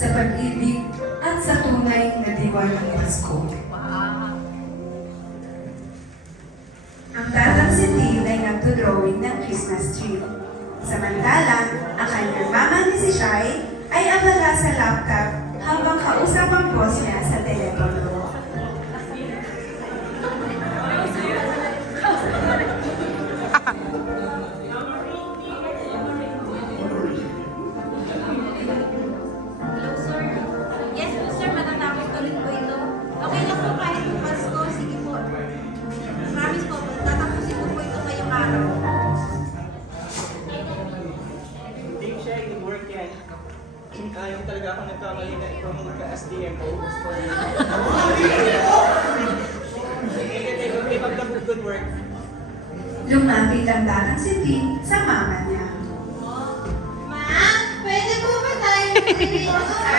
sa pag-ibig at sa tunay na diwa ng Pasko. Ang tatang si Tim ay nagdodrawing ng Christmas tree. Samantala, ang kanyang mama ni si Shai ay abala sa laptop habang kausap ang boss niya sa telepono. Hello, sir. Yes po, sir. Matatapos ko rin po ito. Okay lang po kahit Pasko. Sige po. Promise po, tatapusin ko po ito ngayong araw. Hindi siya good work yan. Yung talaga ako nagkamali na ikaw magka-SDMO. Keep up the good work. Lumapit ang batang si Tim sa mama niya. Ma, pwede po ba tayo mag-release sa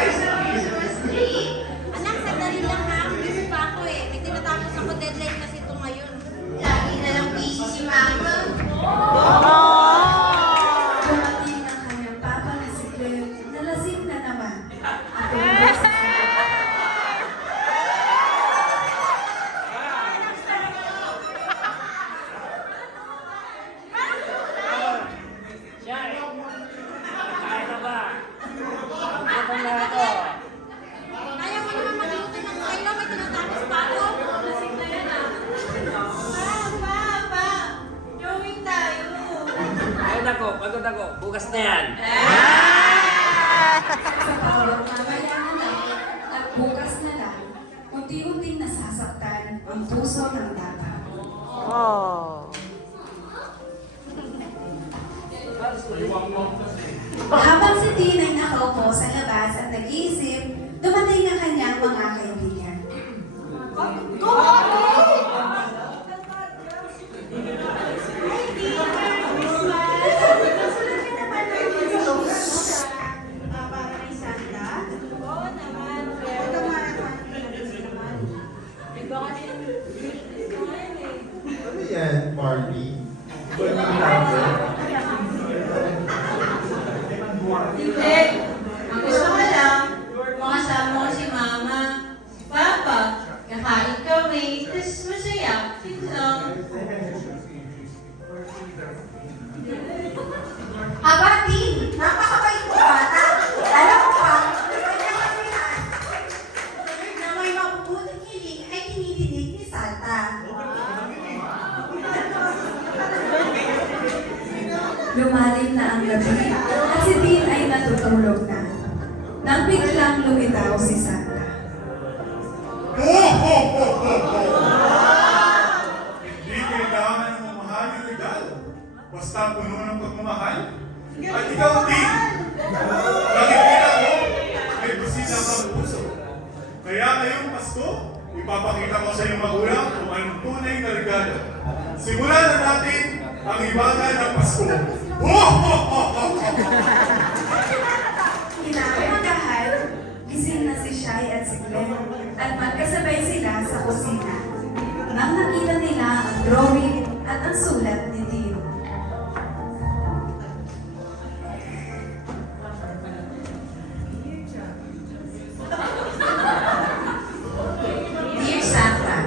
Christmas tree? Anak, sandali lang ha. Busy pa ako eh. May tinatapos ako deadline kasi ito ngayon. Lagi na lang busy si Mama. Dumating ang kanyang papa na si Claire na lasing na naman. At umabot sa Shai! Kaya na ba? Gutom na ako. Kaya mo naman magluto ng kayo. May tinatapos pa ako. Lasing na yan ah. Pa, drawing tayo. Ayun ako, pagod ako. Bukas na yan. Sa bawat mamaya na lang at bukas na lang, unti-unting nasasaktan ang puso ng bata. Habang si Tin ay nakaupo sa labas at nag-iisip, dumating ang kanyang mga kaibigan. Para kay Santa? Oo naman. Ito naman. Ano yan, Barbie? Barbie number? Hindi. Ang gusto ko lang, makasama ko si Mama, si Papa, kakain kami, tapos masaya. Yun lang. Aba, Tin! Napakabait mo bata! Alam mo ba, kanya-kanyahan na may mabubuting hiling ay tinidinig ni Santa. Lumalim na ang gabi at si Tin ay natutulog na. Nang biglang lumitaw si Santa. Hindi kailangan ng mamahaling regalo. Basta puno ng pagmamahal. At ikaw din. Nakikita mo, may busina kang puso. Kaya ngayong Pasko, ipapakita ko sa iyong magulang kung anong tunay na regalo. Simulan na natin ang ibaga ng Pasko. Kinakamagahan, gising na si Shai at si Glenn at magkasabay sila sa kusina. Nang nakita nila ang drawing at ang sulat ni Tim. Dear Santa,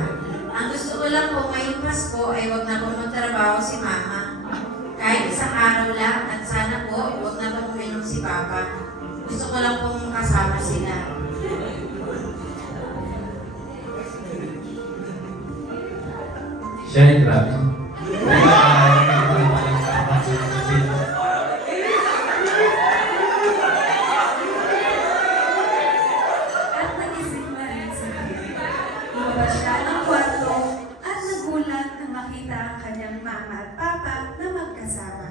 ang gusto ko lang po ngayong Pasko ay wag na pong magtrabaho si Mama. Kahit isang araw lang at sana po wag na pong uminom si Papa. Gusto ko lang pong kasama sila. Siya ay grabe. At nagising na rin si Tim. Lumabas siya ng kwarto at nagulat na makita ang kanyang mama at papa na magkasama.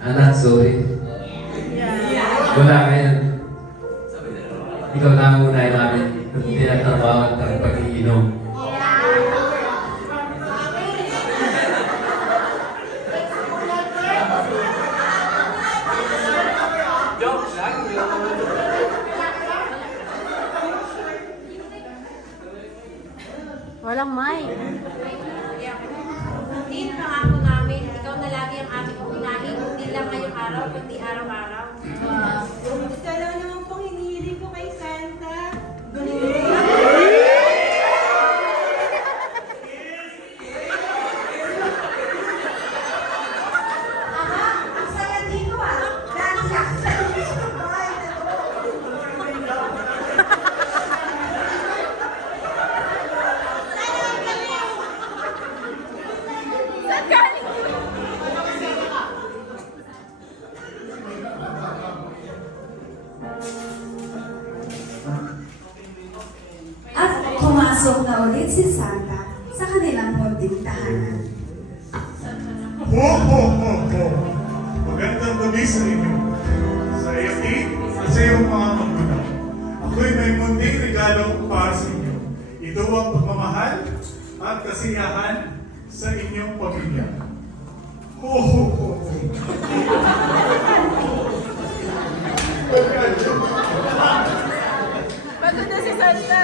Anak, sorry. Wala ngayon. Ikaw na ang unay namin ng tinatrabaho at ang pag-iinom. Joke lang. Walang mic. Hindi, pangako namin, ikaw na lagi ang aming unahin, hindi lang ngayong araw, kundi araw-araw. Ito lang naman pong hinihiling ko kay Santa. Aha, ang saya dito ah. Dahil sa gusto ko ay At pumasok na ulit si Santa sa kanilang munting tahanan. Ho, ho, ho, ho. Magandang gabi sa inyo. Sa EFT at sa iyong mga magulang. Ako'y may munting regalo para sa inyo. Ito ang pagmamahal at kasiyahan sa inyong pamilya. Ho, ho, ho, ho. Bago na si Santa.